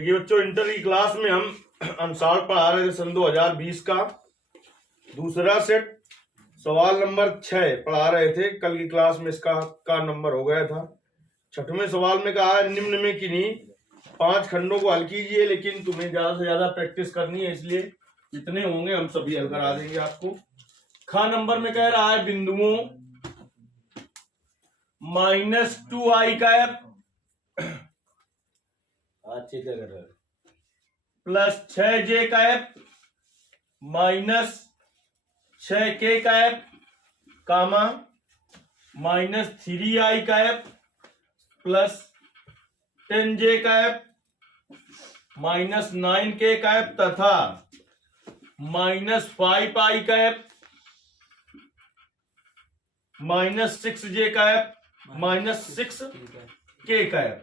देखिए बच्चों, इंटर की क्लास में हम अनुसार पढ़ा रहे थे सन 2020 का दूसरा सेट, सवाल नंबर 6 पढ़ा रहे थे। कल की क्लास में इसका का नंबर हो गया था। 6वें सवाल में कहा है निम्न में किन्हीं 5 खंडों को हल कीजिए, लेकिन तुम्हें ज्यादा से ज्यादा प्रैक्टिस करनी है, इसलिए जितने होंगे हम सभी हल करा देंगे आपको। खा नंबर में कह रहा है बिंदुओं -2i cap plus 6j cap -6k cap comma -3i cap plus 10j cap -9k cap तथा -5i cap -6j cap -6k cap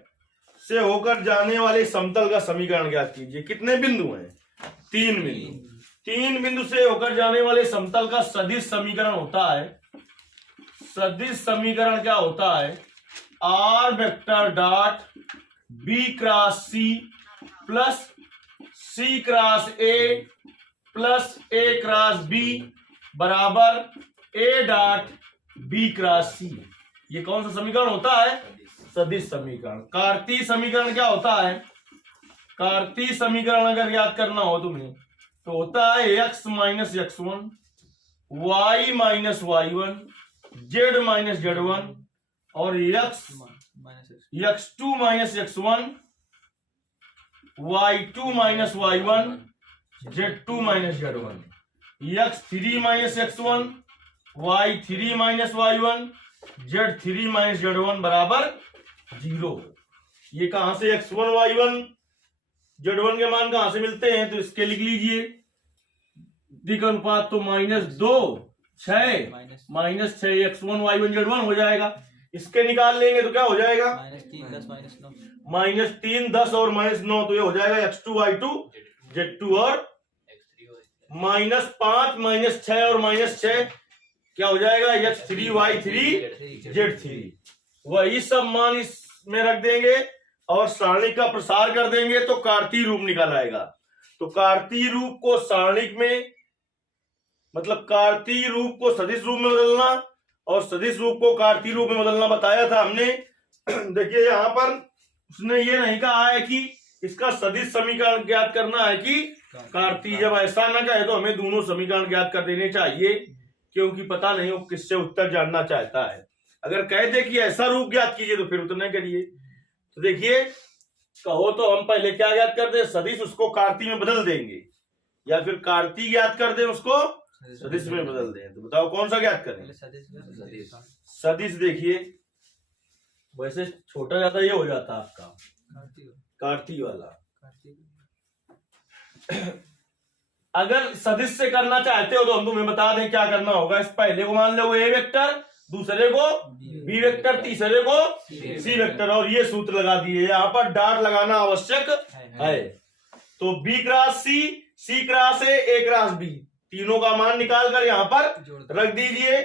से होकर जाने वाले समतल का समीकरण ज्ञात कीजिए। कितने बिंदु हैं? 3 बिंदु। 3 बिंदु से होकर जाने वाले समतल का सदिश समीकरण होता है। सदिश समीकरण क्या होता है? r vector dot b cross c plus c cross a plus a cross b बराबर a dot b cross c। ये कौन सा समीकरण होता है? सदिश समीकरण। कार्तीय समीकरण क्या होता है? कार्तीय समीकरण अगर याद करना हो तुम्हें तो होता है x minus x1 y minus y1 z minus z1 और x2 minus x1 y2 minus y1 z2 minus z1 x3 minus x1 y3 minus y1 z3 minus z1 बराबर 0। ये कहां से x1 y1 z1 के मान कहां से मिलते हैं? तो इसके लिख लीजिए दिक अनुपात तो -2 6 -6 x1 y1 z1 हो जाएगा। इसके निकाल लेंगे तो क्या हो जाएगा? -3 10 और -9 तो ये हो जाएगा x2 y2 z2 और -5 -6 और -6 क्या हो जाएगा? x3 y3 z3। वही सब मान इसमें रख देंगे और सारणिक का प्रसार कर देंगे तो कार्तीय रूप निकल आएगा। तो कार्तीय रूप को सारणिक में मतलब कार्तीय रूप को सदिश रूप में बदलना और सदिश रूप को कार्तीय रूप में बदलना बताया था हमने। देखिए यहाँ पर उसने ये नहीं कहा है कि इसका सदिश समीकरण ज्ञात करना है कि कार्तीय। जब ऐसा ना कहे तो हमें दोनों समीकरण ज्ञात कर देने चाहिए, क्योंकि पता नहीं वो किससे उत्तर जानना चाहता है। अगर कह दे कि ऐसा रूप ज्ञात कीजिए तो फिर उतना करिए। तो देखिए, कहो तो हम पहले क्या ज्ञात कर दे? सदिश, उसको कार्तीय में बदल देंगे, या फिर कार्तीय ज्ञात कर दे उसको सदिश में बदल दें। तो बताओ कौन सा ज्ञात करें? सदिश। देखिए वैसे छोटा ज्यादा ये हो जाता आपका कार्तीय वाला। अगर सदिश से करना चाहते हो तो हम तुम्हें बता दें क्या करना होगा। इस पहले को मान लो ए वेक्टर, दूसरे को बी वेक्टर, तीसरे को सी वेक्टर, और ये सूत्र लगा दिए। यहाँ पर डॉट लगाना आवश्यक है। तो B cross C, C cross A cross B, तीनों का मान निकाल कर यहाँ पर रख दीजिए।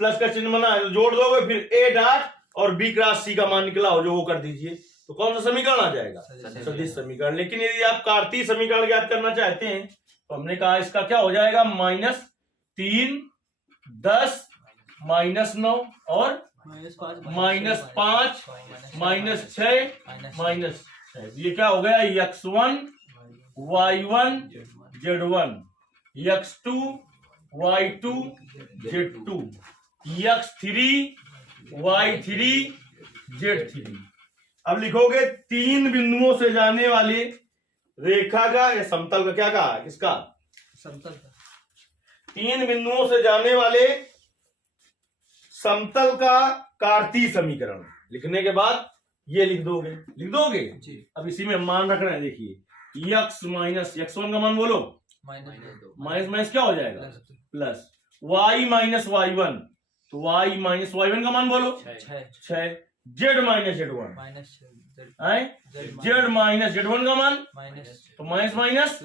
प्लस का चिन्ह बना है, जोड़ दोगे, फिर ए डॉट और बी क्रॉस सी का मान निकला हो जो वो कर दीजिए। तो कौन सा समीकरण आ जाएगा? सदिश समीकरण। लेकिन यदि आप कार्तीय समीकरण ज्ञात करना चाहते हैं तो हमने कहा इसका क्या हो जाएगा? -3 10 -9 और -5 -6 ये क्या हो गया? x1 y1 z1 x2 y2 z2 x3 y3 z3। अब लिखोगे 3 बिंदुओं से जाने वाली रेखा का या समतल का क्या कहा? किसका? समतल का। 3 बिंदुओं से जाने वाले समतल का कार्तीय समीकरण लिखने के बाद ये लिख दोगे जी। अब इसी में मान रखना है। देखिए x माइनस x1 का मान बोलो, माइनस क्या हो जाएगा? प्लस y माइनस y1, तो y माइनस y1 का मान बोलो 6, z minus z1 z minus z1 का मान तो minus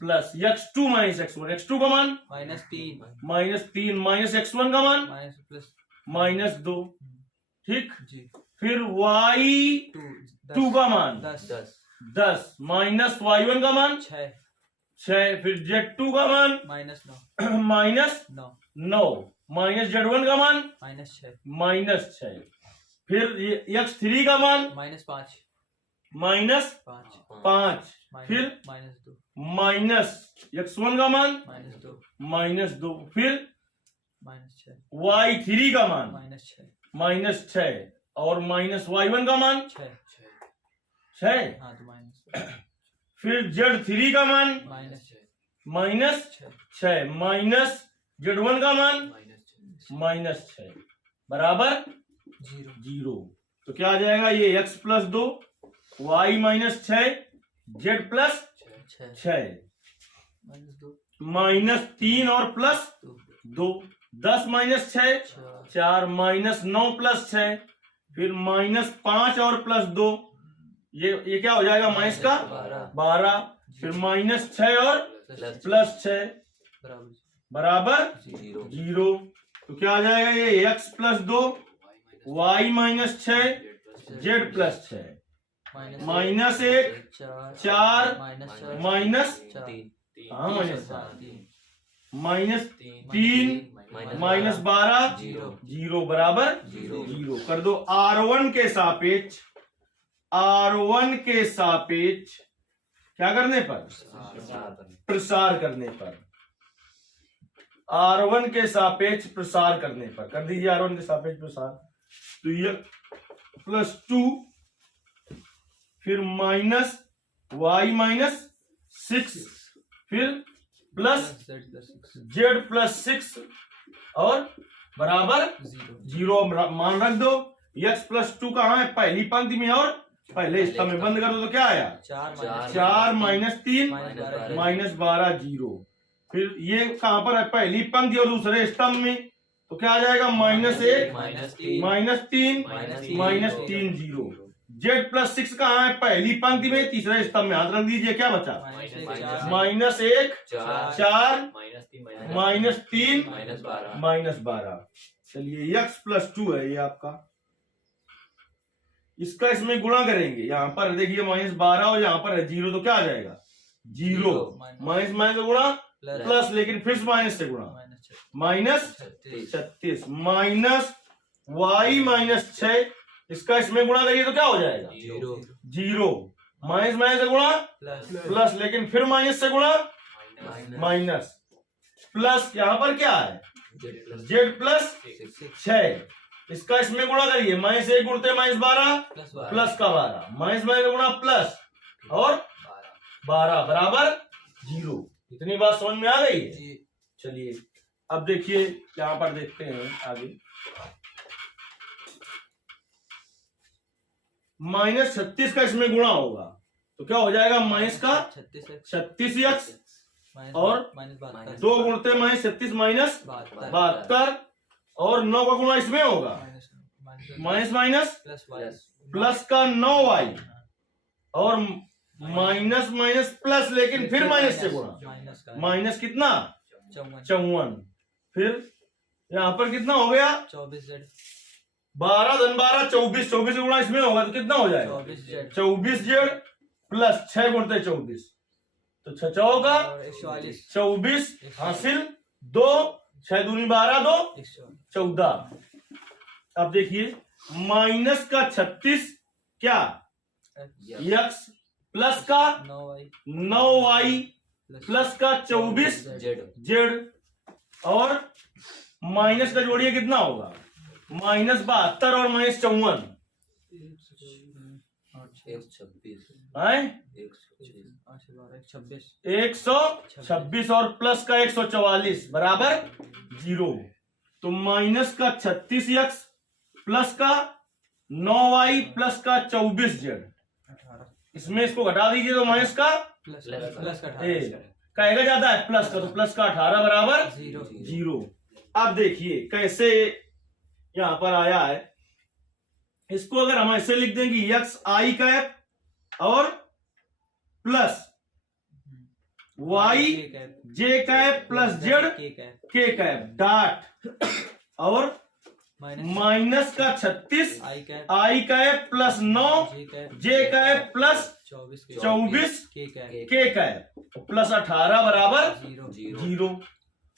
plus x2 minus x1, x2 का मान -3 माइनस x1 का मान -2। ठीक, फिर y2 का मान 10 माइनस y1 का मान 6 6, फिर z2 का मान -9 माइनस 9 9, माइनस z1 का मान -6 -6, फिर ये x3 का मान -5 माइनस 5, फिर -2 माइनस x1 का मान -2 -2, फिर -6 y3 का मान -6 -6 और माइनस y1 का मान 6 6, हाँ तो -6 फिर z3 का मान -6 माइनस z1 का मान -6 बराबर 0। तो क्या आ जाएगा ये x plus 2 y -6 z plus 6 -3 और प्लस 2, 10 -6 4 -9 प्लस 6, फिर -5 और प्लस 2, ये क्या हो जाएगा माइनस का 12, फिर -6 और प्लस 6 बराबर 0। तो क्या आ जाएगा ये x plus 2 y -6 z plus 6 -1 4 -3 -12 0 बराबर 0 कर दो। R1 के सापेक्ष क्या करने पर प्रसार करने पर, R1 के सापेक्ष प्रसार करने पर कर दीजिए R1 के सापेक्ष प्रसार। तो ये +2 फिर माइनस y -6 फिर प्लस z+6 और बराबर 0 मान रख दो। x +2 कहाँ है पहली पंक्ति में और पहले स्तंभ में, बंद कर दो तो क्या आया 4 -3 -12 0, फिर ये कहां पर है पहली पंक्ति और दूसरे स्तंभ में, तो क्या आ जाएगा -1 -3 0। z+6 कहाँ है पहली पंक्ति में तीसरे स्तंभ में, हाथ रख दीजिए क्या बचा -1 4 -3 -12। चलिए x +2 है ये आपका, इसका इसमें गुणा करेंगे, यहाँ पर देखिए -12 और यहाँ पर है 0, तो क्या आ जाएगा 0 माइनस से गुणा प्लस, लेकिन फिर माइनस से गुणा -36 माइनस y -6, इसका इसमें गुणा करिए तो क्या हो जाएगा 0 माइनस से गुणा प्लस, लेकिन फिर माइनस से गुणा माइनस, प्लस यहाँ पर क्या है z+6, इसका इसमें गुणा करिए -1 गुणते -12 प्लस का 12 माइनस से गुणा प्लस और 12 बराबर 0। इतनी बात समझ में आ गई है। चलिए अब देखिए यहाँ पर देखते हैं आगे, -36 का इसमें गुणा होगा तो क्या हो जाएगा माइनस का 36x और 2 गुणते -36 -72 और 9 का गुणा इसमें होगा माइनस प्लस का 9y और माइनस प्लस, लेकिन फिर माइनस से गुणा माइनस कितना 54, फिर यहाँ पर कितना हो गया 24z 12 धन 12 24, 24 से गुणा इसमें होगा तो कितना हो जाएगा 24z प्लस 6 गुणते 24, तो 6 चौका 24 हासिल 2 6 दूनी 12 2 14। अब देखिए माइनस का 36 क्या x प्लस का 9y प्लस का 24 z और माइनस का जोड़िए कितना होगा -72 और -54 126 और प्लस का 144 बराबर 0। तो माइनस का 36x प्लस का 9y प्लस का 24z, इसमें इसको घटा दीजिए तो माइनस का प्लस का कहेगा ज्यादा है प्लस का, तो प्लस का 18 बराबर 0। अब देखिए कैसे यहां पर आया है, इसको अगर हम ऐसे लिख देंगे x i कैप और plus y j cap plus z k cap dot और माइनस का 36 I cap I cap plus 9 J cap plus 24 K cap plus 18 बराबर 0।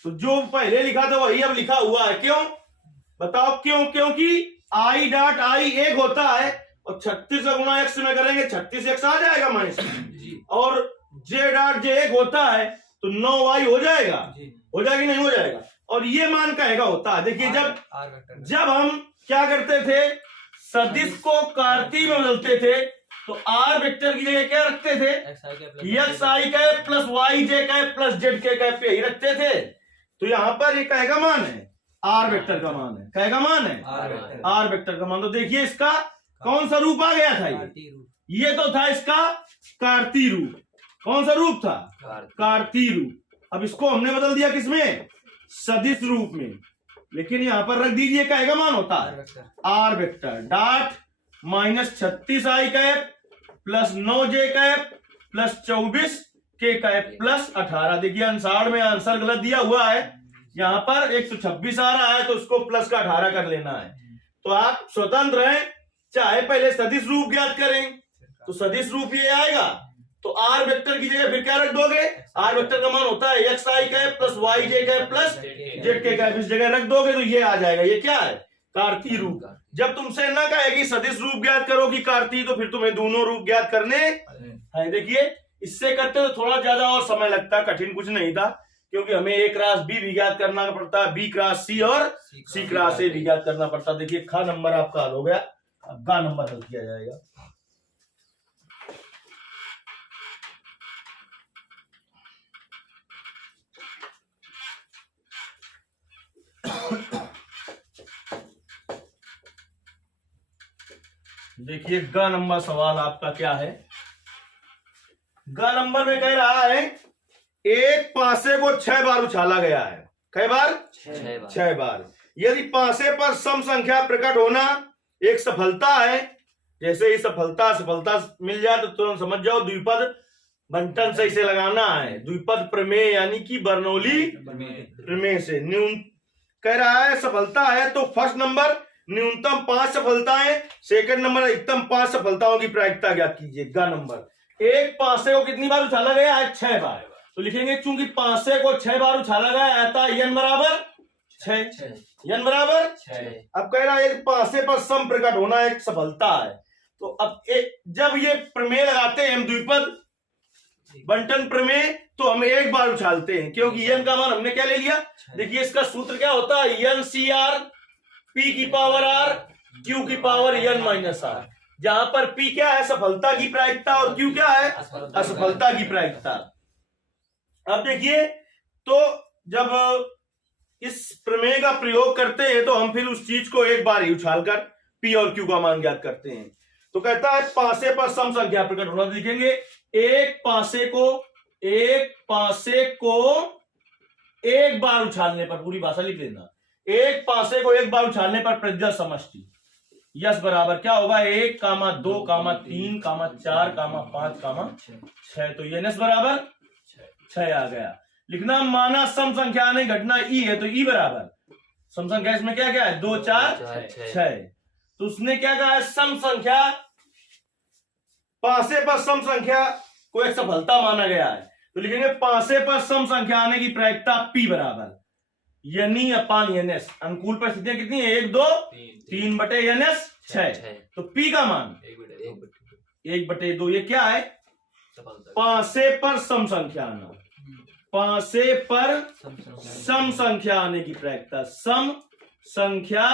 तो जो पहले लिखा था वही अब लिखा हुआ है। क्यों बताओ क्यों? क्योंकि आई डॉट आई एक होता है और 36 का गुणा एक्स में करेंगे 36 एक्स आ जाएगा माइनस, और जे डॉट जे एक होता है तो 9y हो जाएगा, हो जाएगा नहीं हो जाएगा, और ये मान कहेगा होता है। देखिए जब हम क्या करते थे, सदिश को कार्ती में बदलते थे तो आर वेक्टर की जगह क्या रखते थे, एक्स आई कैप प्लस वाई जे कैप प्लस जेड के कैप यही रखते थे। तो यहाँ पर ये कहेगा मान है, आर वेक्टर का मान है, कहेगा मान है आर वेक्टर का मान। तो देखिए इसका कौन सा रूप आ गया था, ये तो था इसका कार्ती रूप। कौन सा रूप था? कार्ती रूप। अब इसको हमने बदल दिया किसमें, सदिश रूप में। लेकिन यहां पर रख दीजिए कहेगा मान होता है R vector dot minus 36 I cap plus 9 J cap plus 24 K cap plus 18। देखिए आंसर में आंसर गलत दिया हुआ है, यहाँ पर 126 आ रहा है तो उसको प्लस का 18 कर लेना है। तो आप स्वतंत्र हैं, चाहे पहले सदिश रूप ज्ञात करें तो सदिश रूप ये आएगा, तो आर वेक्टर की जगह फिर क्या रख दोगे, आर वेक्टर का मान होता है एक्स आई कैप प्लस वाई जे कैप प्लस जेड के कैप, इस जगह रख दोगे तो ये आ जाएगा। ये क्या है, कार्ती रूप। जब तुमसे ना कहे कि सदिश रूप ज्ञात करो कि कार्ती, तो फिर तुम्हें दोनों रूप ज्ञात करने हैं। देखिए इससे करते तो थोड़ा ज्यादा और समय लगता, कठिन कुछ नहीं था, क्योंकि हमें ए क्रॉस बी भी ज्ञात करना पड़ता है, बी क्रॉस सी और सी क्रॉस ए भी ज्ञात करना पड़ता। देखिए खा नंबर आपका हल हो गया, अब गा नंबर हल किया जाएगा। देखिए ग नंबर सवाल आपका क्या है। ग नंबर में कह रहा है एक पासे को 6 बार उछाला गया है। कई बार? 6 बार। यदि पासे पर सम संख्या प्रकट होना एक सफलता है, जैसे ही सफलता मिल जाए तो तुरंत समझ जाओ द्विपद बंटन सही से लगाना है। द्विपद प्रमेय यानी कि बर्नौली प्रमेय से कह रहा है सफलता है तो फर्स्ट नंबर न्यूनतम 5 सफलताएं, सेकंड नंबर अधिकतम 5 सफलताओं की प्रायिकता ज्ञात कीजिए। ग नंबर एक पासे को कितनी बार उछाला गया है, 6 बार। तो लिखेंगे चूंकि पासे को 6 बार उछाला गया है था n बराबर 6, n बराबर 6। अब कह रहा है पासे पर सम प्रकट होना एक सफलता है, तो अब जब ये प्रमेय लगाते हैं हम द्विपद बंटन प्रमेय, तो हम एक बार उछालते हैं, क्योंकि n का मान हमने क्या ले लिया। देखिए इसका सूत्र क्या होता है, n सी आर p की पावर r q की पावर n माइनस r, जहां पर p क्या है सफलता की प्रायिकता और q क्या है असफलता की प्रायिकता। अब देखिए तो जब इस प्रमेय का प्रयोग करते हैं तो हम फिर उस चीज को एक बार ही उछालकर p और q का मान ज्ञात करते हैं। तो कहता है पासे पर सम संख्या प्रकट होना, लिखेंगे एक पासे को एक बार उछालने पर, पूरी भाषा लिख लेना, एक पासे को एक बार उछालने पर प्रज्ञा समष्टि यस बराबर क्या होगा 1, 2, 3, 4, 5, 6। तो ये यस बराबर 6 आ गया। लिखना माना सम संख्या आने घटना ई है, तो ई बराबर सम संख्या इसमें क्या क्या है 2, 4, 6। तो उसने क्या कहा है सम संख्या, पासे पर सम संख्या को एक सफलता माना गया है, तो लिखेंगे पासे पर सम संख्या आने की प्रायिकता p बराबर यानी अपान एनएस। अनुकूल परिस्थितियां कितनी है 1, 2, 3 बटे एनएस 6। तो p का मान 1/2। ये क्या है पासे पर सम संख्या आना, पासे पर सम संख्या आने की प्रायिकता, सम संख्या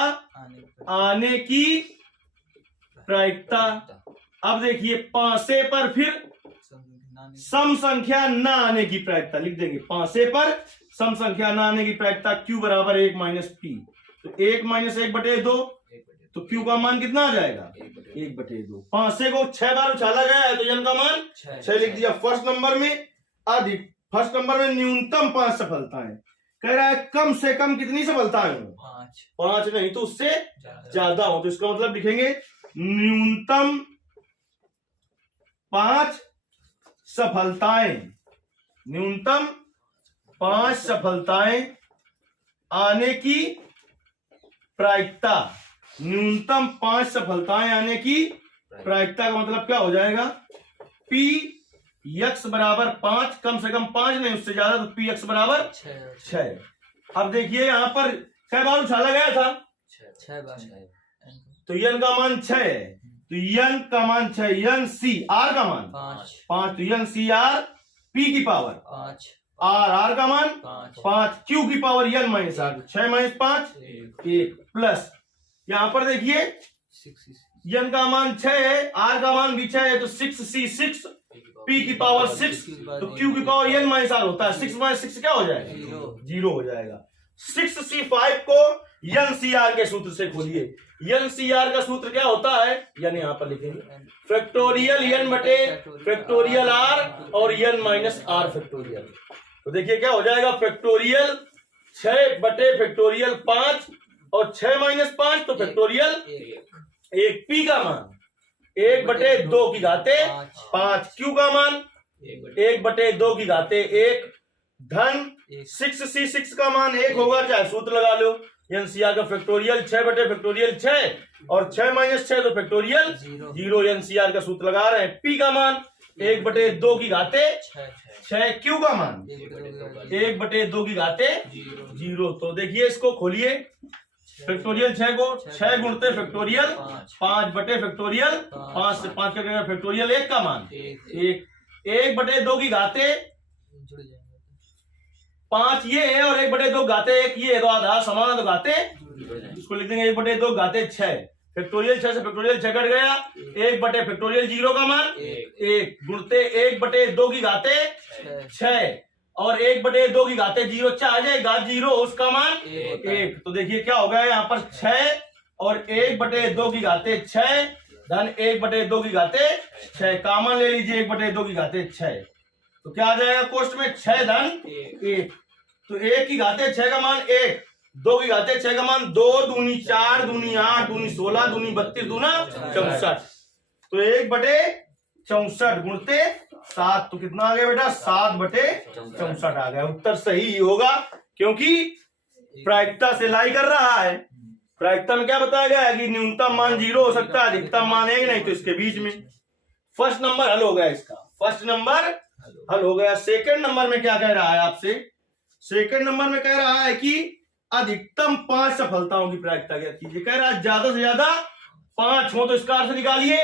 आने की प्रायिकता। अब देखिए पासे पर फिर सम संख्या न आने की प्रायिकता लिख देंगे, पासे पर सम संख्या न आने की प्रायिकता q बराबर 1 माइनस p। तो 1 माइनस 1/2, तो q का मान कितना आ जाएगा 1/2। पासे को 6 बार उछाला गया है तो n का मान 6 लिख दिया। फर्स्ट नंबर में अधिक, फर्स्ट नंबर में न्यूनतम 5 सफलताएं। कह रहा है कम से कम कितनी सफलताएं हो 5 नहीं तो उससे ज्यादा हो, तो इसका मतलब लिखेंगे न्यूनतम 5 सफलताएं, न्यूनतम 5 सफलताएं आने की प्रायिकता, न्यूनतम 5 सफलताएं आने की प्रायिकता का मतलब क्या हो जाएगा, पी यक्स बराबर 5, कम से कम 5 नहीं उससे ज्यादा, तो पी यक्स बराबर 6। अब देखिए यहाँ पर कई बार उछाला गया था, 6 बार तो यन का मान 6 है, तो यन का मान 6, यन सी आर का मान 5, तो यन सी आर पी की पावर 5 आर का मान 5 5, क्यू की power N minus R, 6 minus 5 1, plus यहाँ पर देखिए 6 यन का मान 6 है, आर का मान भी 6 है, तो 6c6 पी की पावर 6, तो क्यू की पावर एन माइनस आर होता है, 6 माइनस 6 क्या हो जाएगा, 0 हो जाएगा। 6c5 को एनसीआर के सूत्र से खोलिए। एनसीआर का सूत्र क्या होता है, यानी यहां पर लिखेंगे फैक्टोरियल एन बटे फैक्टोरियल आर और एन माइनस आर फैक्टोरियल। तो देखिए क्या हो जाएगा, फैक्टोरियल 6 बटे फैक्टोरियल 5 और 6 माइनस 5 तो फैक्टोरियल 1, पी का मान 1 बटे 2 की घाते 5, क्यू का मान 1 बटे 2 की घाते 1, धन 6c6 का मान 1 होगा, चाहे सूत्र लगा लो। एनसीआर का फैक्टोरियल 6 बटे फैक्टोरियल 6 और 6 माइनस 6 तो फैक्टोरियल 0। एनसीआर का सूत्र लगा रहे हैं, पी का मान 1 बटे 2 की घाते 6, क्यू का मान 1 बटे 2 की घाते 0। तो देखिए इसको खोलिए, फैक्टोरियल 6 को 6 गुणते फैक्टोरियल 5 बटे फैक्टोरियल 5 से 5 का फैक्टोरियल 1 का मान 1 बटे 2 की घाते 5 ये है और 1 बटे 2 घाते 1 ये है, तो आधार समान है तो घाते इसको लिख देंगे 1 बटे 2 घाते 6। फैक्टोरियल 6 से फैक्टोरियल 6 कट गया, 1 बटे फैक्टोरियल 0 का मान 1 गुणते 1 बटे 2 की घाते 6 और 1 बटे 2 की घाते 0 आ जाएगा 0, उसका मान 1। तो देखिए क्या हो गया यहाँ पर 6 और 1 बटे 2 की घाते 6 धन 1 बटे 2 की घाते 6, कॉमन ले लीजिए 1 बटे 2 की घाते 6, तो क्या आ जाएगा कोष्ट में 6 धन 1। तो 1 की घाते 6 का मान 1, 2 की घाते 6 का मान 2 दूनी 4 दूनी 8 दूनी 16 दूनी 32 दूना 64, तो 1 बटे 64 गुणते 7, तो कितना आ गया बेटा 7 बटे 64 आ गया। उत्तर सही ही होगा क्योंकि प्रायिकता से लाई कर रहा है। प्रायिकता में क्या बताया गया है कि न्यूनतम मान 0 हो सकता है, अधिकतम मान 1 नहीं, तो इसके बीच में फर्स्ट नंबर हल हो गया, इसका फर्स्ट नंबर हल हो गया। सेकंड नंबर में क्या कह रहा है आपसे, सेकंड नंबर में कह रहा है कि अधिकतम 5 सफलताओं की प्रायिकता क्या कीजिए। कह रहा है ज्यादा से ज्यादा 5 हो तो इसका अर्थ निकालिए,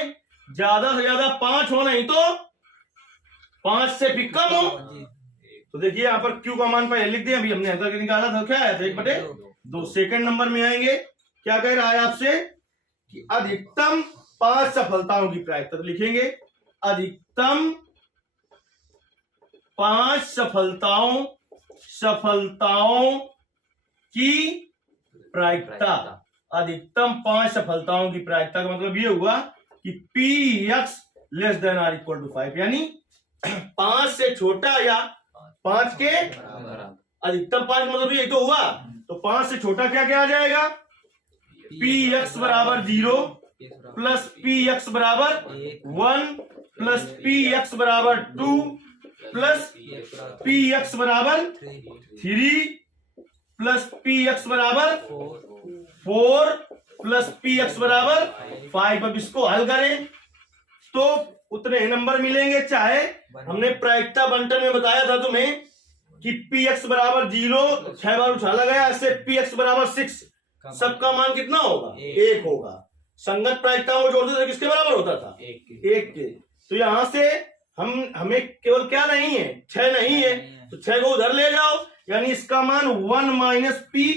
ज्यादा से ज्यादा 5 हो नहीं तो 5 से भी कम हो। तो देखिए यहाँ पर क्यू का मान पहले लिख दिया, अभी हमने अंतर के निकाला था, क्या आया था 1 बटे 2। सेकंड नंबर में आएंगे, क्या कह रहा है आपसे कि अधिकतम 5 सफलताओं की प्रायिकता, तो लिखेंगे अधिकतम 5 सफलताओं की प्रायिकता। अधिकतम 5 सफलताओं की प्रायिकता का मतलब ये हुआ कि P X less than R equal to 5, यानी 5 से छोटा या 5 के अधिकतम 5 मतलब ये तो हुआ, तो 5 से छोटा क्या क्या आ जाएगा, पी एक्स बराबर 0 प्लस पी एक्स बराबर 1 प्लस पी एक्स बराबर 2 प्लस पी एक्स बराबर 3 प्लस पी एक्स बराबर 4 प्लस पी एक्स बराबर 5। अब इसको हल करें तो उतने ही नंबर मिलेंगे, चाहे हमने प्रायिकता बंटन में बताया था तुम्हें कि पी एक्स बराबर 0 6 बार उछाला गया, इससे पी एक्स बराबर 6, सबका मान कितना होगा 1 होगा। संगत प्रायिकताओं को जोड़ते थे किसके बराबर होता था 1 के। तो यहां से हमें केवल क्या नहीं है 6 नहीं है, तो 6 को उधर ले जाओ, यानी इसका मान 1 माइनस पी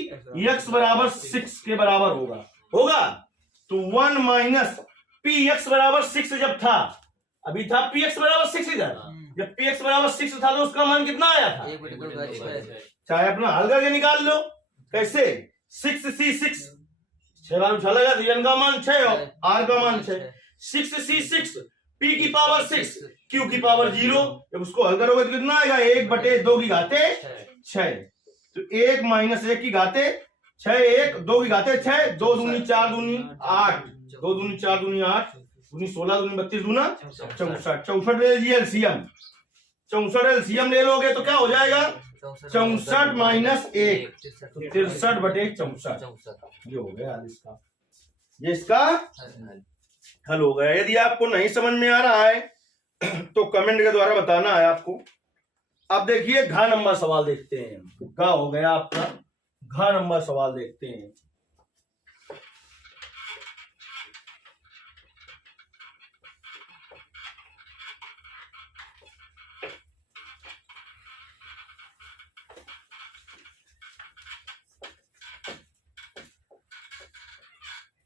एक्स बराबर 6 के बराबर होगा। तो 1 माइनस पी एक्स बराबर 6 जब था, अभी था पी एक्स बराबर 6 इधर, जब पी एक्स बराबर 6 था तो उसका मान कितना आया था, चाहे अपना हल करके निकाल लो। कैसे 6c6 6 बार उछाला गया, तो एन का मान 6 और आर का मान 6, 6c6 पी की पावर 6 क्यू की पावर 0, जब उसको हल करोगे तो कितना आएगा 1 बटे 2 की घाते 6, तो 1 माइनस 1 की घाते 6, 1 2 की घाते 6, 2 दूनी 4 दूनी 8, 2 दूनी 4 दूनी 8 दूनी 16 दूनी 32 दूना 64 ले लीजिए एलसीएम, 64 एलसीएम ले लोगे तो क्या हो जाएगा 64 माइनस 1 तो 63/64 64 ये हो गया हल इसका। ये इसका हल हो गया। यदि आपको नहीं समझ में आ रहा है तो कमेंट के द्वारा बताना है आपको। अब देखिए घ नंबर सवाल देखते हैं। घ हो गया आपका, घ नंबर सवाल देखते हैं।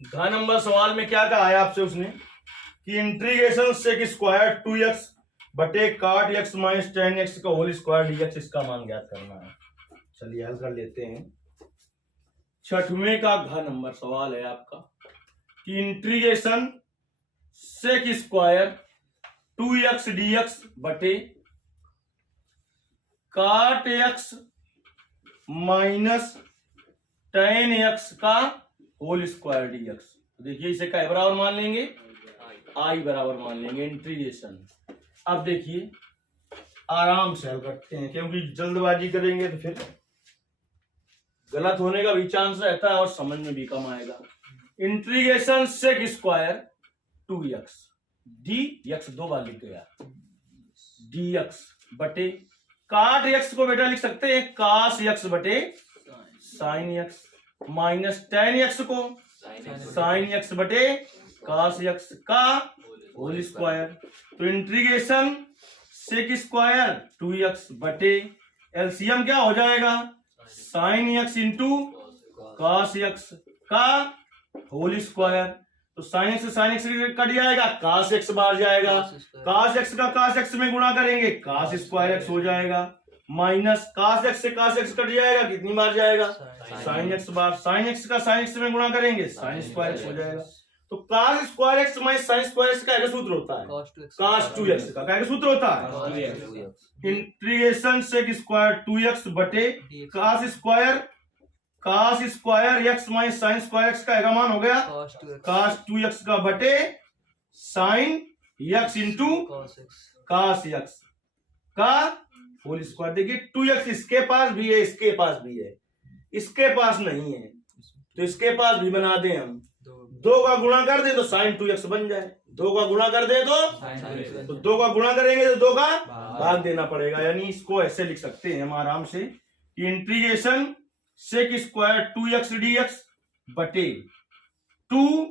घ नंबर सवाल में क्या कहा है आपसे उसने कि इंटीग्रेशन सेक स्क्वायर 2x बटे काट x माइनस टेन एक्स का होल स्क्वायर dx इसका मान ज्ञात करना है। चलिए हल कर लेते हैं। छठवें का घ नंबर सवाल है आपका कि integration sec square 2x dx बटे काट x माइनस टेन एक्स का होल स्क्वायर dx। देखिए इसे क्या बराबर मान लेंगे, आई बराबर मान लेंगे इंटीग्रेशन। अब देखिए आराम से हल करते हैं क्योंकि जल्दबाजी करेंगे तो फिर गलत होने का भी चांस रहता है और समझ में भी कम आएगा। Integration sec square 2x dx 2 बार लिख गया dx बटे काट x को बेटा लिख सकते हैं कास x बटे sine x minus tan x को साइन एक्स बटे कास एक्स का होल स्क्वायर। तो इंटीग्रेशन सेक स्क्वायर 2x बटे एलसीएम क्या हो जाएगा sine x into cos x का होल स्क्वायर। तो साइन एक्स कट जाएगा, कास एक्स बाहर जाएगा, कास एक्स का कास एक्स में गुणा करेंगे कास स्क्वायर एक्स हो जाएगा, माइनस कास एक्स से कास एक्स कट जाएगा, कितनी बार जाएगा साइन एक्स बार, साइन एक्स का साइन एक्स में गुणा करेंगे साइन स्क्वायर एक्स हो जाएगा। तो cos square x minus sine square x का क्या सूत्र होता है कास 2x का क्या सूत्र होता है इंटीग्रेशन सेक स्क्वायर 2x बटे cos square x minus sine square x का मान हो गया कास 2x का बटे sine x into cos x का होल स्क्वायर। देखिए 2x इसके पास भी है इसके पास भी है, इसके पास नहीं है तो इसके पास भी बना दें हम, 2 का गुणा कर दे तो साइन 2x बन जाए, 2 का गुणा कर दे तो 2 का गुणा करेंगे तो 2 का भाग देना पड़ेगा। यानी इसको ऐसे लिख सकते हैं हम आराम से कि integration sec square 2x dx बटे 2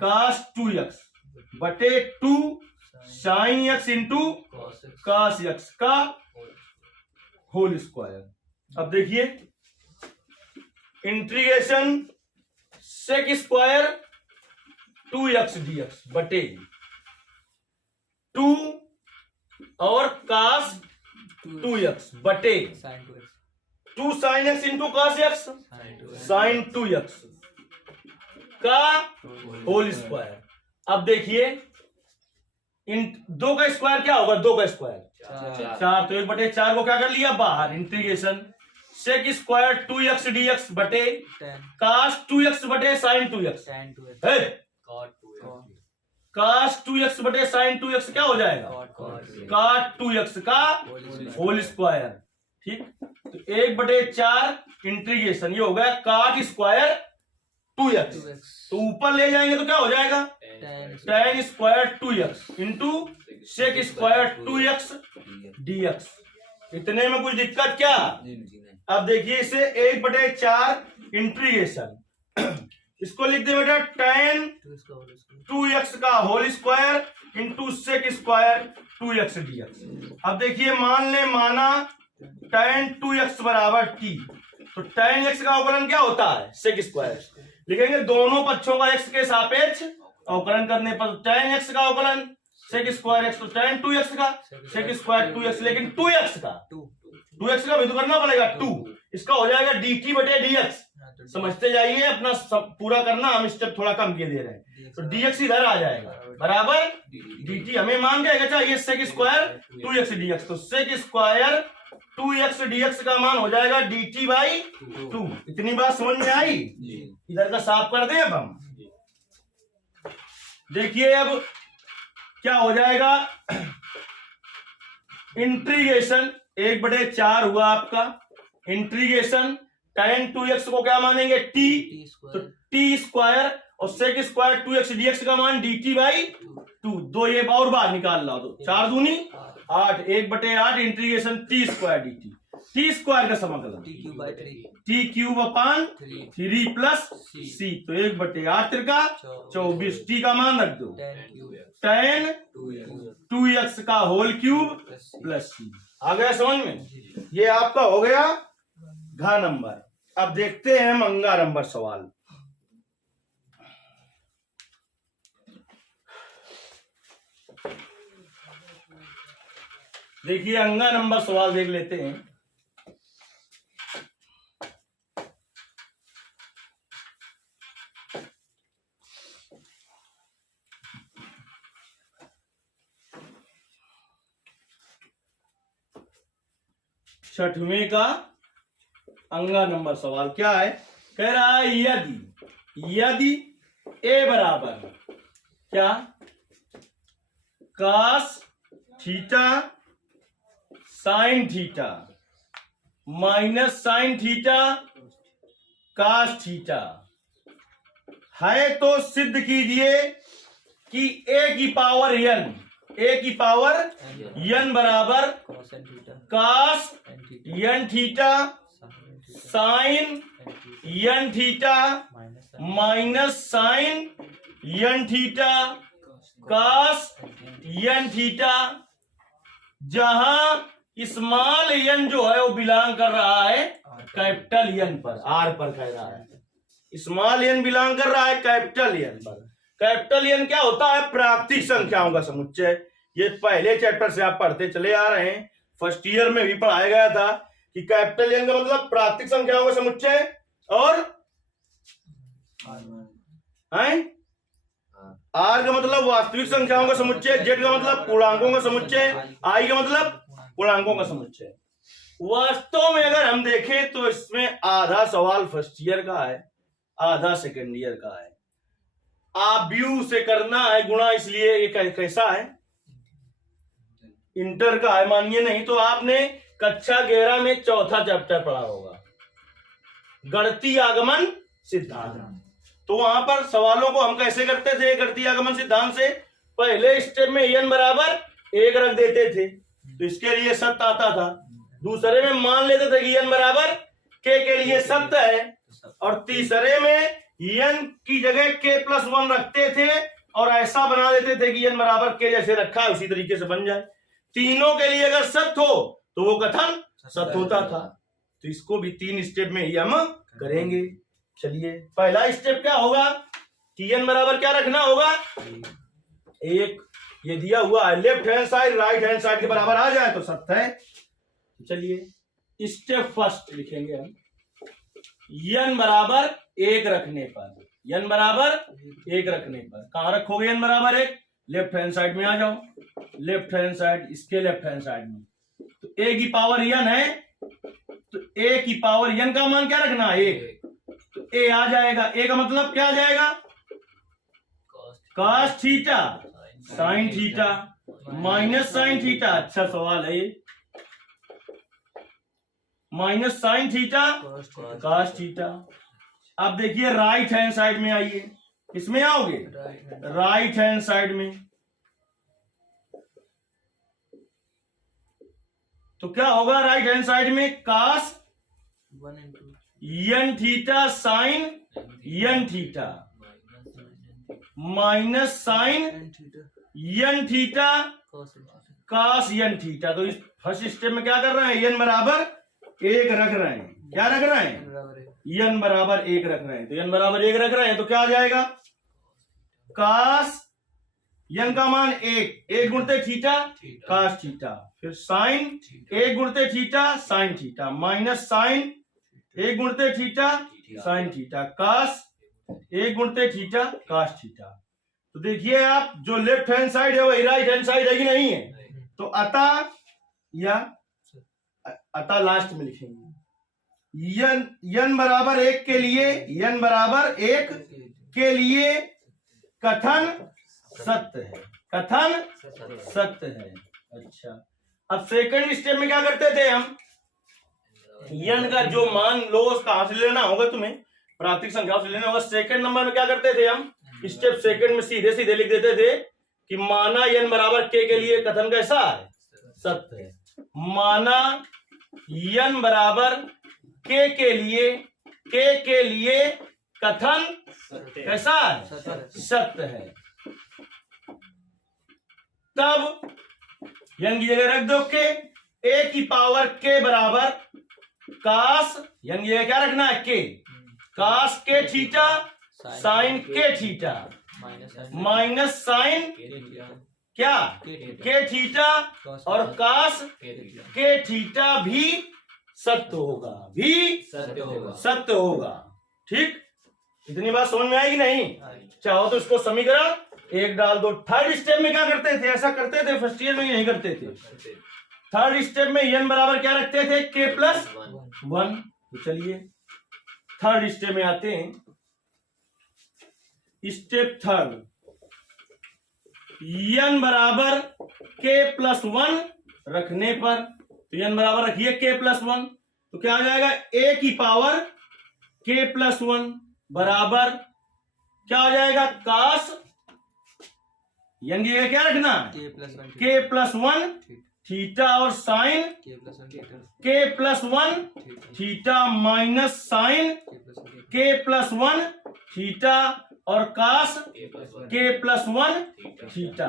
कास 2x बटे 2 sine x into cos x का होल स्क्वायर। अब देखिए integration sec square 2x dx बटे 2 और कास 2x बटे 2 sine x into cos x sine 2x का होल स्क्वायर। अब देखिए इन 2 का स्क्वायर क्या होगा, 2 का स्क्वायर 4 तो 1/4 को क्या कर लिया बाहर। Integration sec square 2x dx बटे कास 2x बटे साइन 2x कास 2x बटे साइन 2x क्या हो जाएगा काट 2x का होल स्क्वायर। ठीक, तो 1/4 इंटीग्रेशन ये हो गया काट स्क्वायर 2x, तो ऊपर ले जाएंगे तो क्या हो जाएगा tan square 2x into sec square 2x dx। इतने में कुछ दिक्कत क्या। अब देखिए इसे 1/4 इंटीग्रेशन इसको लिख दे बेटा tan 2x का whole square into sec square 2x dx। अब देखिए मान ले माना tan 2x बराबर t, तो tan x का अवकलन क्या होता है सेक स्क्वायर, लिखेंगे दोनों पक्षों का x के सापेक्ष अवकलन करने पर tan x का अवकलन सेक स्क्वायर x तो tan 2x का सेक स्क्वायर 2x, लेकिन 2x का भी तो करना पड़ेगा 2, इसका हो जाएगा dt बटे dx। समझते जाइए, अपना सब पूरा करना, हम स्टेप थोड़ा कम किए दे रहे हैं। तो dx इधर आ जाएगा बराबर dt, हमें मान क्या चाहिए सेक स्क्वायर 2x dx, तो सेक स्क्वायर 2x dx का मान हो जाएगा dt बाई 2। इतनी बात समझ में आई। इधर का साफ कर दें अब हम। देखिए अब क्या हो जाएगा इंटीग्रेशन 1/4 हुआ आपका इंटीग्रेशन tan 2x को क्या मानेंगे t, टी तो स्क्वायर t स्क्वायर और सेक स्क्वायर 2x dx का मान dt/2। दो ये और बाहर निकाल ला दो, 4 दूनी 8, 1/8 integration t square dt, t square का समाकलन T cube by 3 t cube upon 3 3 plus c, तो 1/8 त्रिका 24, t का मान रख दो tan tan 2x का whole cube plus plus c। आ गया समझ में? ये आपका हो गया घ नंबर। अब देखते हैं हम अंगा नंबर सवाल। देखिए अंगा नंबर सवाल देख लेते हैं। छठवें का अंगा नंबर सवाल क्या है? कह रहा है यदि ए बराबर क्या cos theta sine theta minus sine theta cos theta है, तो सिद्ध कीजिए कि a की पावर n बराबर cos n theta cos n theta n theta sine n theta minus sine n theta cos n theta, जहां स्मॉल n जो है वो बिलोंग कर रहा है कैपिटल n पर, r पर कह रहा है। स्मॉल n बिलोंग कर रहा है कैपिटल n पर। कैपिटल n क्या होता है? प्राकृतिक संख्याओं का समुच्चय। ये पहले चैप्टर से आप पढ़ते चले आ रहे हैं, फर्स्ट ईयर में भी पढ़ाया गया था कि कैपिटल n का मतलब प्राकृतिक संख्याओं का समुच्चय, और आर का मतलब वास्तविक संख्याओं का समुच्चय, जेड का मतलब पूर्णांकों का समुच्चय, आई का मतलब पूर्णांकों का समुच्चय। वास्तव में अगर हम देखें तो इसमें आधा सवाल फर्स्ट ईयर का है, आधा सेकेंड ईयर का है। आव्यूह से करना है गुणा, इसलिए ये कैसा है? इंटर का है, मानिए नहीं तो आपने कक्षा 11 में चौथा चैप्टर पढ़ा होगा, गणितीय आगमन सिद्धांत। तो वहां पर सवालों को हम कैसे करते थे? गणितीय आगमन सिद्धांत से पहले स्टेप में n बराबर 1 रख देते थे, तो इसके लिए सत्य आता था। दूसरे में मान लेते थे कि n बराबर k के लिए सत्य है, और तीसरे में n की जगह k+1 रखते थे और ऐसा बना देते थे कि n बराबर k जैसे रखा है उसी तरीके से बन जाए। तीनों के लिए अगर सत्य हो तो वो कथन सत्य होता था। तो इसको भी 3 स्टेप में ही हम करेंगे। चलिए पहला स्टेप क्या होगा कि n बराबर क्या रखना होगा? 1। ये दिया हुआ है, left hand side right hand side के बराबर आ जाए तो सत्य है। चलिए स्टेप फर्स्ट लिखेंगे हम, n बराबर 1 रखने पर, n बराबर 1 रखने पर कहां रखोगे? n बराबर 1 लेफ्ट हैंड साइड में आ जाओ, लेफ्ट हैंड साइड, इसके लेफ्ट हैंड साइड में। तो a की पावर n है, तो a की पावर n का मान क्या रखना है? 1, तो a आ जाएगा। a का मतलब क्या आ जाएगा? cos theta sine theta minus sine theta. अच्छा सवाल है ये, minus sine theta cos theta. अब देखिए राइट हैंड साइड में आइए, किसमें आओगे? राइट हैंड साइड में। तो क्या होगा राइट हैंड साइड में? cos n theta sine n theta minus sine n theta cos n theta. तो इस फर्स्ट स्टेप में क्या कर रहे हैं? n बराबर 1 रख रहे हैं। क्या रख रहे हैं? n बराबर 1 रख रहे हैं। तो n बराबर 1 रख रहे हैं तो क्या आ जाएगा? cos n का मान 1 गुणते थीटा cos थीटा, फिर साइन 1 गुणते theta sine theta minus sine 1 गुणते थीटा साइन थीटा cos 1 गुणते थीटा cos थीटा। तो देखिए आप, जो लेफ्ट हैंड साइड है वही राइट हैंड साइड है कि नहीं है? तो अतः या अतः लास्ट में लिखेंगे n बराबर 1 के लिए, n बराबर 1 के लिए कथन सत्य है, कथन सत्य है। अच्छा अब सेकंड स्टेप में क्या करते थे हम, n का जो मान लो कहां से लेना होगा तुम्हें, प्राकृतिक संख्या से लेना होगा। सेकंड नंबर में क्या करते थे हम, स्टेप सेकंड में सीधे सीधे लिख देते थे कि माना n बराबर k के लिए कथन कैसा है, सत्य है। माना n बराबर k के लिए कथन कैसा है, सत्य है। तब n की जगह रख दो k, a की पावर k बराबर कास, n की जगह क्या रखना है, k, cos k theta sine k theta minus sine क्या k थीटा और कास k थीटा भी सत्य होगा, ठीक। इतनी बात समझ में आएगी नहीं, चाहो तो इसको समीकरण एक डाल दो। थर्ड स्टेप में क्या करते थे, ऐसा करते थे फर्स्ट ईयर में, नहीं करते थे। थर्ड स्टेप में n बराबर क्या रखते थे, k प्लस 1। तो चलिए थर्ड स्टेप में आते हैं। स्टेप थर्ड, n बराबर k प्लस 1 रखने पर, तो n बराबर रखिए k प्लस 1, तो क्या आ जाएगा, a की पावर k प्लस 1 बराबर क्या आ जाएगा, कास, n की जगह क्या रखना, k प्लस 1 थीटा और sine k plus 1 theta minus sine k plus 1 theta और कास k प्लस 1 थीटा।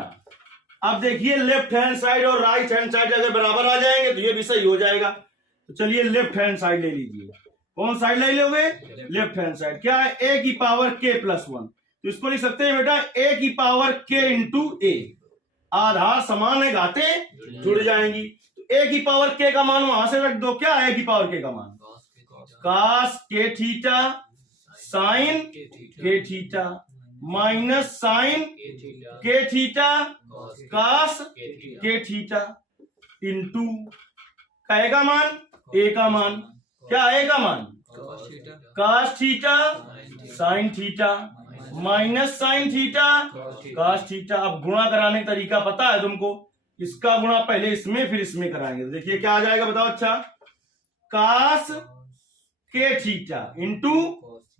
अब देखिए लेफ्ट हैंड साइड और राइट हैंड साइड अगर बराबर आ जाएंगे तो ये भी सही हो जाएगा। तो चलिए लेफ्ट हैंड साइड ले लीजिए। कौन साइड ले लोगे, लेफ्ट हैंड साइड। क्या है, a की पावर k प्लस 1, तो इसको लिख सकते हैं बेटा a की पावर k इंटू a। आधार समान है, घातें जुड़ जाएंगी। तो a की पावर k का मान वहां से रख दो। क्या है a की पावर k का मान, cos k theta sine k theta minus sine k theta cos k theta into का का मान, a का मान, क्या a का मान, cos theta sine theta minus sine theta cos theta. अब गुणा कराने का तरीका पता है तुमको, इसका गुणा पहले इसमें फिर इसमें कराएंगे। तो देखिए क्या आ जाएगा, बताओ। अच्छा, cos K theta into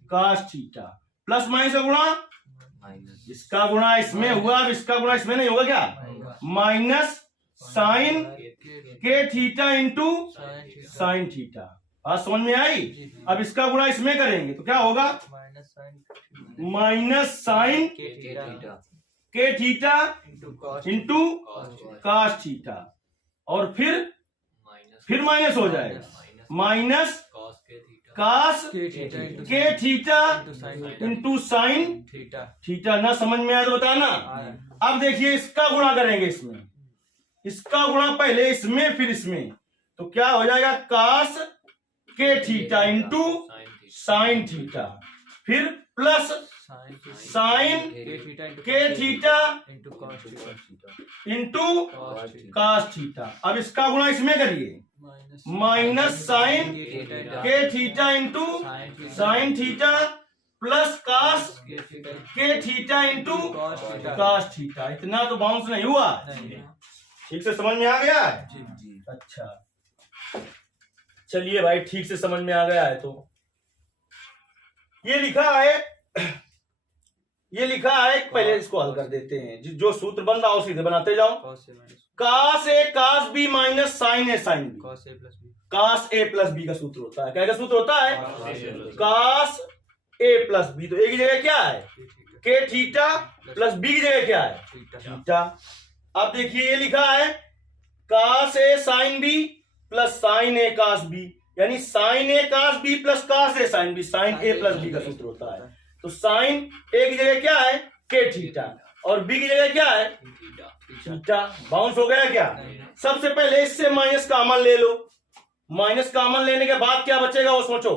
cos theta plus minus का गुणा, इसका गुणा इसमें हुआ, अब इसका गुणा इसमें नहीं होगा क्या, minus sine K theta into sine theta. बात समझ में आई। अब इसका गुणा इसमें करेंगे तो क्या होगा, minus sine K theta into cos theta और फिर माइनस हो जाएगा, minus cos K theta into sine theta. ना समझ में आया तो बताना। अब देखिए इसका गुणा करेंगे इसमें, इसका गुणा पहले इसमें फिर इसमें, तो क्या हो जाएगा, cos K theta into sine theta फिर plus sine K theta into cos theta. अब इसका गुणा इसमें करिए, minus sine K theta into sine theta plus cos K theta into cos theta. इतना तो बाउंस नहीं हुआ, ठीक से समझ में आ गया है। अच्छा चलिए भाई, ठीक से समझ में आ गया है। तो ये लिखा है, पहले इसको हल कर देते हैं। जो सूत्र बन रहा हो सीधे बनाते जाओ। कास ए कास बी माइनस साइन ए साइन बी, कास ए प्लस बी का सूत्र होता है। क्या का सूत्र होता है, कास ए प्लस बी। तो ए की जगह क्या है, के थीटा प्लस बी की जगह क्या है, थीटा। अब देखिए ये लिखा है कास ए साइन बी प्लस साइन ए कास बी, यानी साइन ए कास बी प्लस कास ए साइन बी, साइन ए प्लस बी का सूत्र होता है। तो साइन ए की जगह क्या है, के थीटा और बी की जगह क्या है, थीटा। बाउंस हो गया क्या। सबसे पहले इससे माइनस कॉमन ले लो। माइनस कॉमन लेने के बाद क्या बचेगा वो सोचो।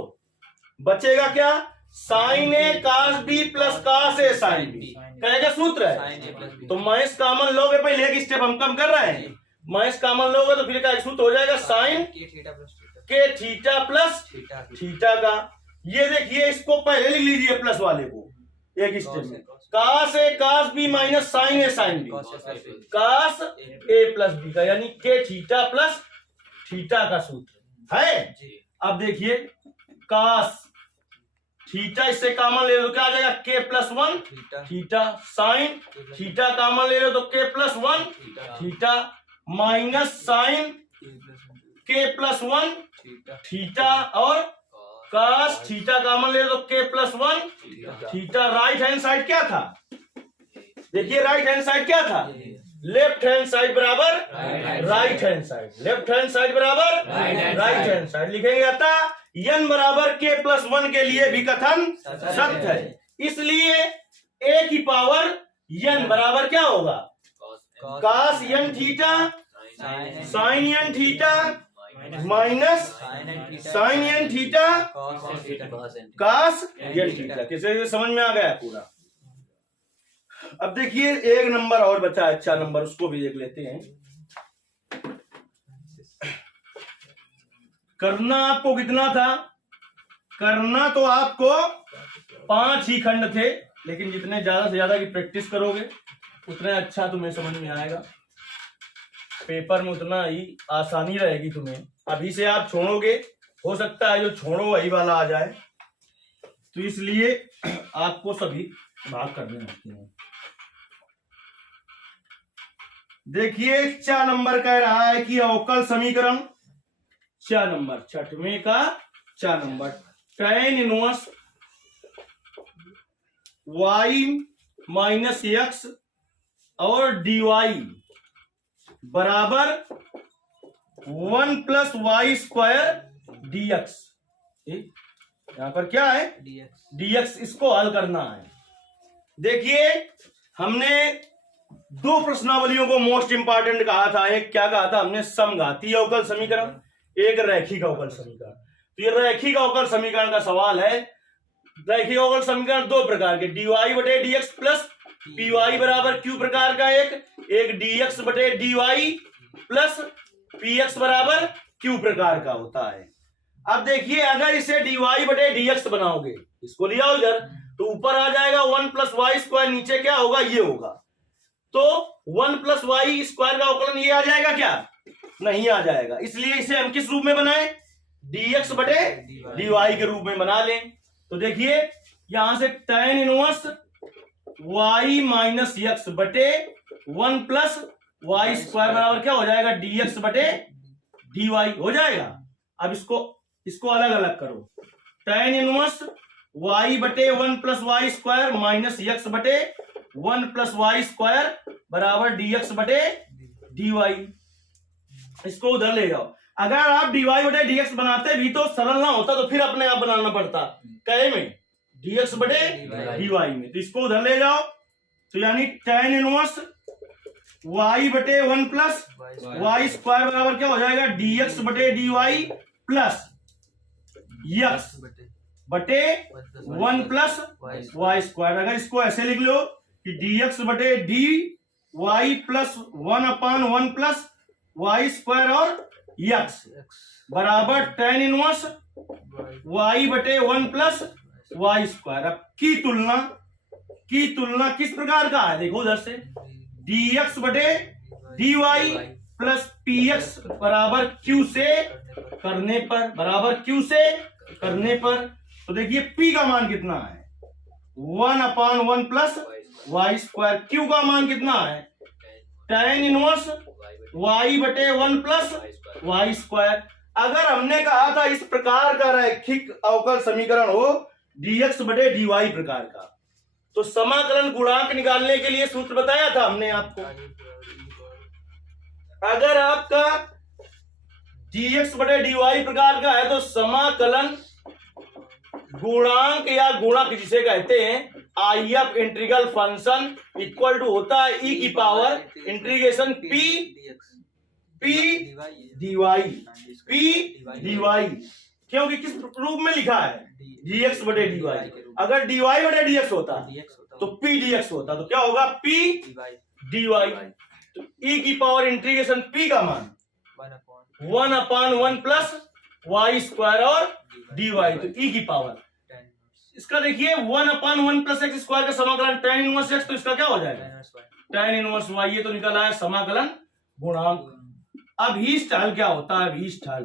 बचेगा क्या, साइन ए कास बी प्लस कास ए साइन बी का सूत्र है। तो माइनस कॉमन लोगे, पहले एक स्टेप हम कम कर रहे हैं। माइनस कॉमन लोगे तो फिर क्या सूत्र हो जाएगा, sign K theta plus theta का। ये देखिए इसको पहले लिख लीजिए प्लस वाले को, एक स्टेप में कास ए कास बी माइनस साइन ए साइन बी, कास ए प्लस बी का, यानी के थीटा प्लस थीटा का सूत्र है। अब देखिए कास थीटा इससे कॉमन ले लो, क्या आ जाएगा K plus one theta, sine theta common ले लो तो K plus one theta, minus sine K plus one theta, और कास थीटा कॉमन ले लो तो K plus one theta. Right hand side क्या था, देखिए राइट हैंड साइड क्या था, लेफ्ट हैंड साइड बराबर right hand side, left hand side बराबर राइट हैंड साइड लिखेंगे। अतः n बराबर के प्लस वन के लिए भी कथन सत्य है, इसलिए a की पावर n बराबर क्या होगा, cos n theta sine n theta minus sine n theta cos n theta. किसे समझ में आ गया पूरा। अब देखिए एक नंबर और बचा है, अच्छा नंबर, उसको भी देख लेते हैं। करना आपको कितना था, करना तो आपको 5 ही खंड थे, लेकिन जितने ज्यादा से ज्यादा की प्रैक्टिस करोगे उतने अच्छा तुम्हें समझ में आएगा, पेपर में उतना ही आसानी रहेगी तुम्हें। अभी से आप छोड़ोगे, हो सकता है जो छोड़ो वही वाला आ जाए, तो इसलिए आपको सभी भाग करने होते हैं। देखिए 4 नंबर कह रहा है कि अवकल समीकरण, 4 नंबर छठवें का 4 number, tan inverse y minus x और dy बराबर 1 प्लस वाई स्क्वायर dx। यहां पर क्या है dx, इसको हल करना है। देखिए हमने 2 प्रश्नावलियों को मोस्ट इंपॉर्टेंट कहा था, एक क्या कहा था हमने, समघातीय अवकल समीकरण, एक रैखिक अवकल समीकरण। तो ये रैखिक अवकल समीकरण का सवाल है। रैखिक अवकल समीकरण 2 प्रकार के, dy बटे dx प्लस py बराबर q प्रकार का एक dx बटे dy प्लस px बराबर q प्रकार का होता है। अब देखिए अगर इसे dy बटे dx बनाओगे, इसको लिया इधर, तो ऊपर आ जाएगा 1 प्लस वाई स्क्वायर, नीचे क्या होगा, ये होगा, तो 1 प्लस वाई स्क्वायर का अवकलन ये आ जाएगा क्या, नहीं आ जाएगा। इसलिए इसे हम किस रूप में बनाएं, dx बटे dy के रूप में बना लें। तो देखिए यहां से tan inverse y minus X बटे 1 प्लस वाई स्क्वायर बराबर क्या हो जाएगा, dx बटे dy हो जाएगा। अब इसको अलग अलग करो, tan इनवर्स y बटे 1 plus Y square minus X बटे 1 प्लस वाई स्क्वायर बराबर dx बटे dy। इसको उधर ले जाओ। अगर आप dy बटे dx बनाते भी तो सरल ना होता, तो फिर अपने आप बनाना पड़ता, कहे में dx बटे dy में, तो इसको उधर ले जाओ। तो यानी tan इनवर्स y बटे 1 प्लस वाई स्क्वायर बराबर क्या हो जाएगा, dx बटे dy प्लस x बटे 1 प्लस वाई स्क्वायर। अगर इसको ऐसे लिख लो कि dx बटे dy plus 1/1 plus Y square और x बराबर tan इनवर्स y बटे 1 प्लस वाई स्क्वायर। अब की तुलना किस प्रकार का है, देखो उधर से dx बटे dy प्लस px बराबर q से करने पर, बराबर q से करने पर, तो देखिए p का मान कितना है, 1/1 प्लस वाई स्क्वायर, q का मान कितना है, tan इनवर्स y बटे 1 प्लस वाई स्क्वायर। अगर हमने कहा था इस प्रकार का रैखिक अवकल समीकरण हो dx बटे dy प्रकार का, तो समाकलन गुणांक निकालने के लिए सूत्र बताया था हमने आपको। अगर आपका dx बटे dy प्रकार का है तो समाकलन गुणांक या गुणक जिसे कहते हैं IF integral function equal to होता है e की पावर इंटीग्रेशन p dy, क्योंकि किस रूप में लिखा है, dx बटे dy। अगर dy बटे dx होता तो p dx होता, तो क्या होगा, p dy। तो e की पावर इंटीग्रेशन p का मान 1/1 प्लस वाई स्क्वायर और dy, तो e की पावर इसका देखिए 1/1 प्लस एक्स स्क्वायर का समाकलन tan इनवर्स एक्स, तो इसका क्या हो जाएगा tan इनवर्स वाई। ये तो निकल आया समाकलन गुणांक। अब ही स्टाइल क्या होता है, भी स्टाइल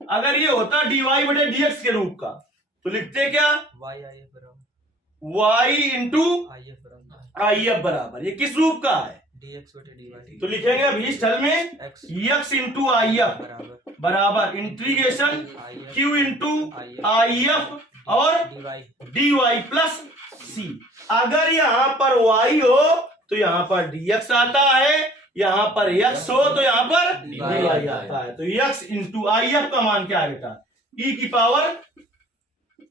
अगर ये होता dy बटे dx के रूप का तो लिखते क्या, y इंटू if बराबर, ये किस रूप का है, dx बटे dy, तो लिखेंगे अभी स्टाइल में x इंटू if बराबर इंटीग्रेशन q इंटू if और dy प्लस c। अगर यहाँ पर y हो तो यहाँ पर dx आता है, यहाँ पर x हो तो यहाँ पर dy आता है। तो x इंटू if का मान क्या है बेटा, e की पावर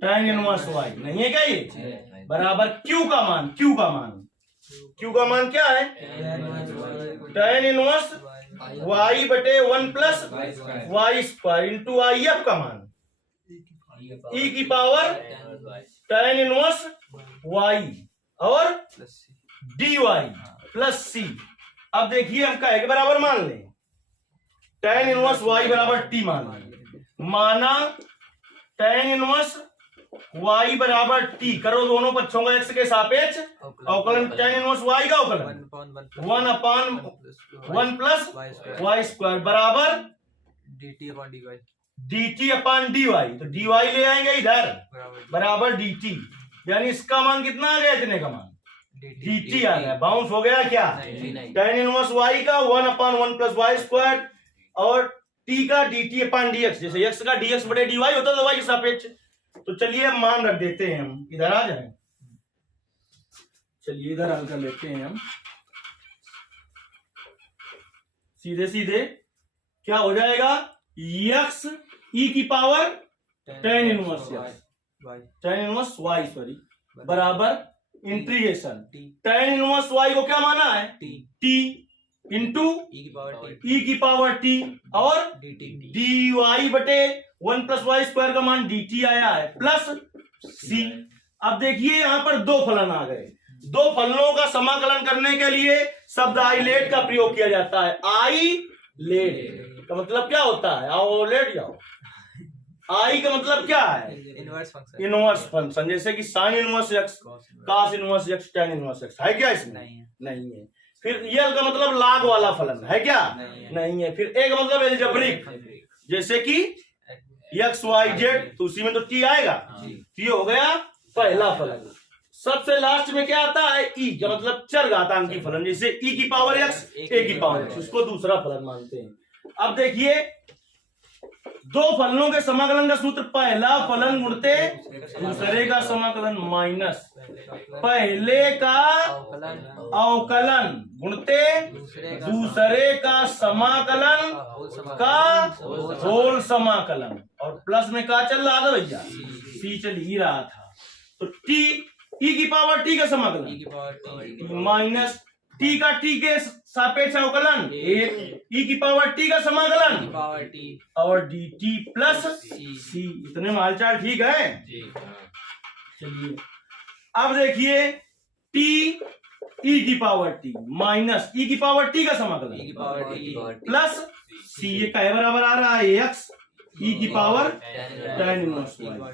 tan इनवर्स y नहीं है क्या ये, बराबर q का मान, q का मान क्या है, tan इनवर्स y बटे 1 plus y square into if का मान e की पावर tan इनवर्स y और dy प्लस c। अब देखिए हम क्या है बराबर मान लें, tan इनवर्स y बराबर t मान लें, माना tan इनवर्स y बराबर t, करो दोनों पक्षों का x के सापेक्ष अवकलन, tan इनवर्स y का अवकलन 1/1 प्लस y स्क्वायर बराबर dt अपॉन dy, तो dy ले आएंगे इधर बराबर dt, यानी इसका मान कितना आ गया, इतने का मान dt आ गया, बाउंस हो गया क्या, tan इनवर्स y का 1/1 प्लस y स्क्वायर और t का dt अपॉन dx, जैसे x का dx बटे dy होता है y के सापेक्ष। तो चलिए अब मान रख देते हैं हम, इधर आ जाए, चलिए इधर हल कर लेते हैं हम, सीधे सीधे क्या हो जाएगा, x e की power tan inverse y sorry बराबर इंटीग्रेशन tan इनवर्स y को क्या माना है, t इंटू e की पावर t और dy बटे 1 प्लस y स्क्वायर का मान dt आया है प्लस c। अब देखिए यहाँ पर दो फलन आ गए, दो फलनों का समाकलन करने के लिए शब्द आइलेट का प्रयोग किया जाता है। आइलेट का मतलब क्या होता है, आओ लेट जाओ, आई का मतलब क्या है, इनवर्स फंक्शन, जैसे कि sine inverse x, cos inverse X, tan inverse x, है क्या इसमें, नहीं है। फिर ये का मतलब लाग वाला फलन है क्या, नहीं है। फिर एक मतलब एल्जेब्रिक, जैसे कि एक्स वाई जेड, तो उसी में तो टी आएगा, तो ये हो गया पहला फलन। सबसे लास्ट में क्या आता है, ई का मतलब चरघातांकी फलन, जैसे ई की पावर एक्स, ए की पावर एक्स, उसको दूसरा फलन मानते हैं। अब देखिए दो फलनों के समाकलन का सूत्र, पहला फलन गुणते दूसरे का समाकलन माइनस पहले का अवकलन गुणते दूसरे का समाकलन का होल समाकलन, और प्लस में क्या चल रहा था भैया, सी चल ही रहा था। तो टी ई की पावर टी का समाकलन माइनस टी का टी के सापेक्ष अवकलन एक, ई की पावर टी का समाकलन और डी टी प्लस सी। इतने में हालचाल ठीक है। चलिए अब देखिए टी ई की पावर टी माइनस ई की पावर टी का समाकलन प्लस सी, ये क्या बराबर आ रहा है, एक्स ई की पावर tan इनवर्स वाई।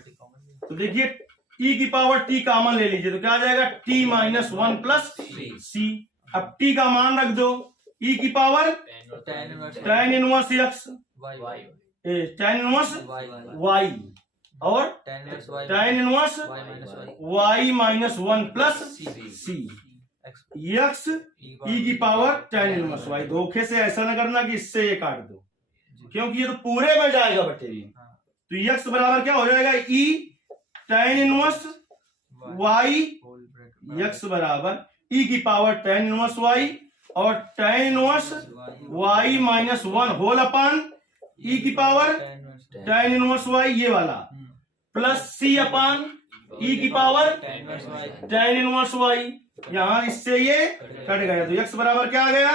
तो देखिए ई की पावर टी कॉमन ले लीजिए, तो क्या आ जाएगा, टी माइनस 1 प्लस सी। अब टी का मान रख दो, ई की power tan inverse X, tan inverse Y और tan inverse Y minus 1 plus C, X E की पावर tan इनवर्स वाई। धोखे से ऐसा ना करना कि इससे ये काट दो, क्योंकि ये तो पूरे में जाएगा बटे में। तो एक्स बराबर क्या हो जाएगा, E tan inverse Y, X बराबर ई की पावर tan इनवर्स वाई और tan inverse Y minus 1 whole upon E की पावर tan इनवर्स वाई, ये वाला प्लस सी अपान ई की पावर tan इनवर्स वाई। यहाँ इससे ये कट गया, तो एक्स बराबर क्या आ गया,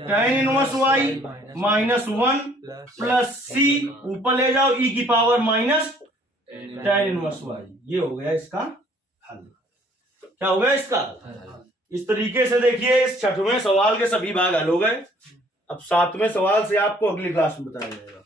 tan inverse Y minus 1 plus C, ऊपर ले जाओ ई की power minus tan inverse Y. ये हो गया इसका हल। क्या हो गया इसका हल। इस तरीके से देखिए इस 6वें सवाल के सभी भाग हल हो गए। अब 7वें सवाल से आपको अगली क्लास में बताया जाएगा।